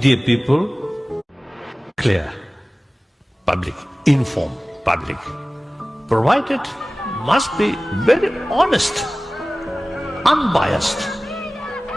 Media people, clear, public, inform public. Provided must be very honest, unbiased,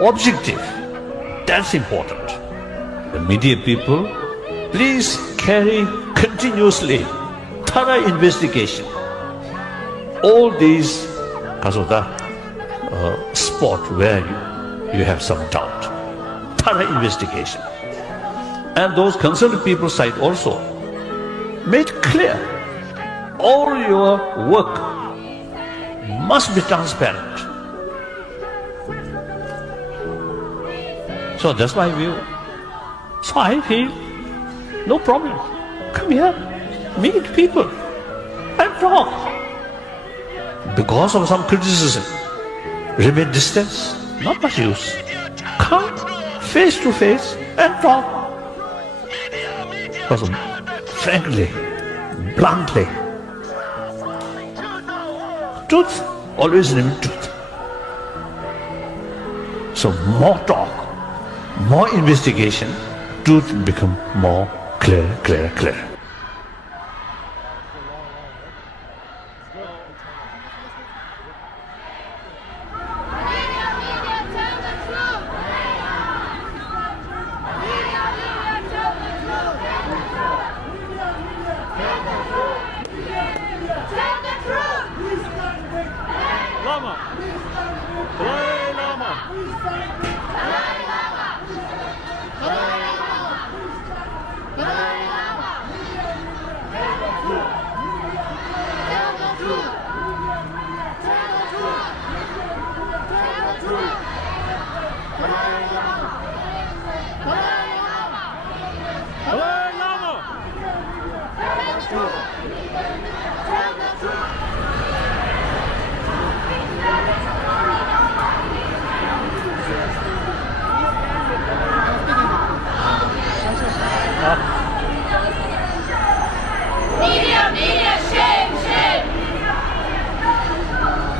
objective. That's important. The media people, please carry continuously thorough investigation. All these, because of the spot where you have some doubt. Thorough investigation. And those concerned people side also made clear all your work must be transparent. So that's why I feel no problem. Come here, meet people and talk. Because of some criticism, remain distance, not much use. Come face to face and talk. Because frankly, bluntly, truth always remains truth. So more talk, more investigation, truth become more clear. Lama! Dalai Lama! Dalai Lama! Media, shame!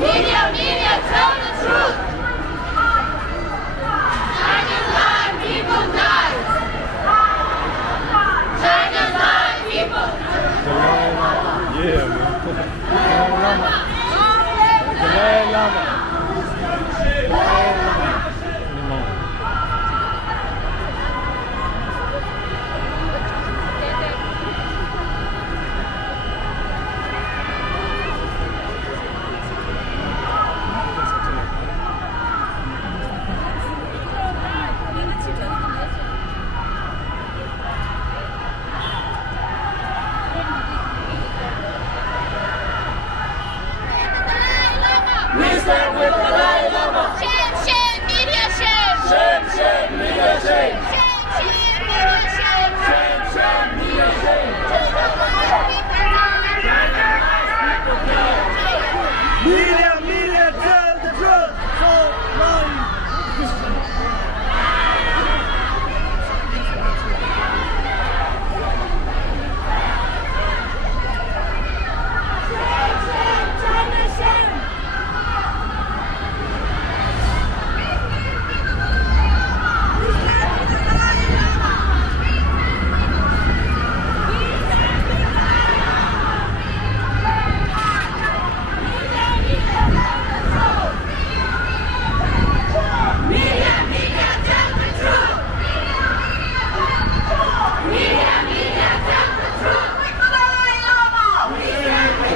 Media, tell the truth! China's lying, people die! China's lying, people die! Yeah, man. Dalai Lama. We stand with the Dalai Lama! Shame, media, shame! Shame, media, shame! Shame, media, shame! Media, tell the truth! So long!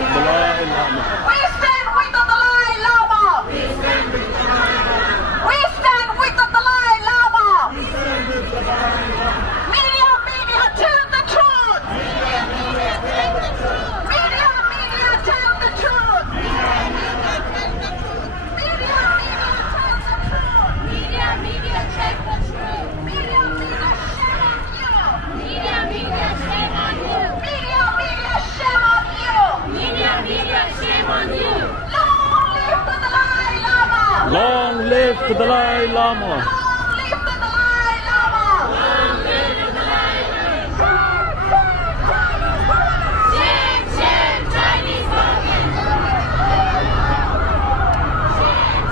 Dalai Lama. We stand with the Dalai Lama! We stand with the Dalai Lama! Media, tell the truth! Media, tell the truth! Media, tell the truth! Media, check the truth! Media, shame on you! Media, shame on you! Media, shame on you! Media, shame on you! Long live the Dalai Lama! Long live the Dalai Lama! Long live the Dalai Lama! Long live the Dalai Lama! Shame, Chinese slogan! Shame,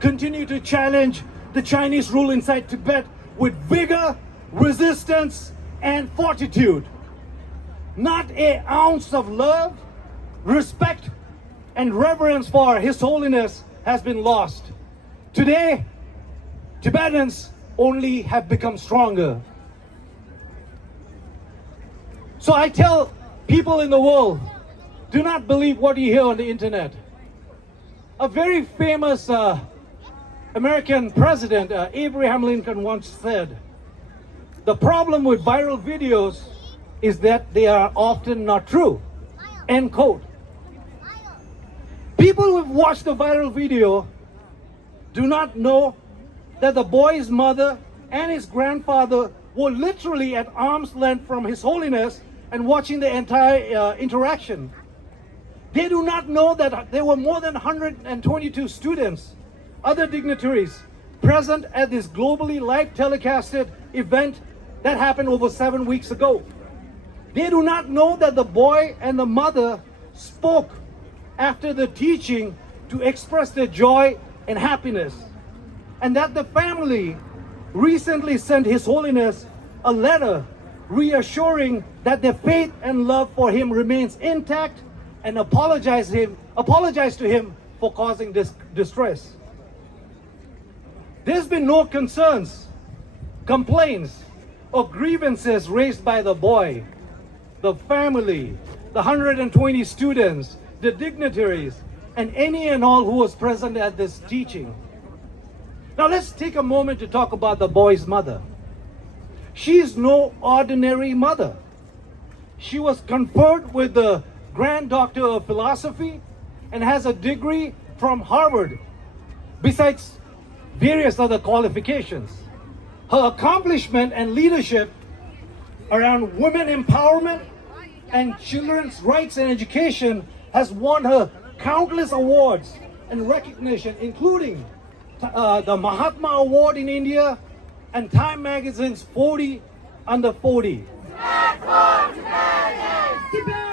continue to challenge the Chinese rule inside Tibet with vigor, resistance, and fortitude. Not an ounce of love, respect, and reverence for His Holiness has been lost. Today, Tibetans only have become stronger. So I tell people in the world, do not believe what you hear on the internet. A very famous American president, Abraham Lincoln, once said, the problem with viral videos is that they are often not true. End quote. People who have watched the viral video do not know that the boy's mother and his grandfather were literally at arm's length from His Holiness and watching the entire interaction. They do not know that there were more than 122 students, other dignitaries, present at this globally live telecasted event that happened over 7 weeks ago. They do not know that the boy and the mother spoke after the teaching to express their joy and happiness, and that the family recently sent His Holiness a letter reassuring that their faith and love for him remains intact, and apologize to him for causing this distress. There's been no concerns, complaints, or grievances raised by the boy, the family, the 120 students, the dignitaries, and any and all who was present at this teaching. Now let's take a moment to talk about the boy's mother. She's no ordinary mother. She was conferred with the Grand Doctor of Philosophy and has a degree from Harvard, besides various other qualifications. Her accomplishment and leadership around women empowerment and children's rights and education has won her countless awards and recognition, including the Mahatma Award in India and Time Magazine's 40 Under 40. Stand for Tibetans!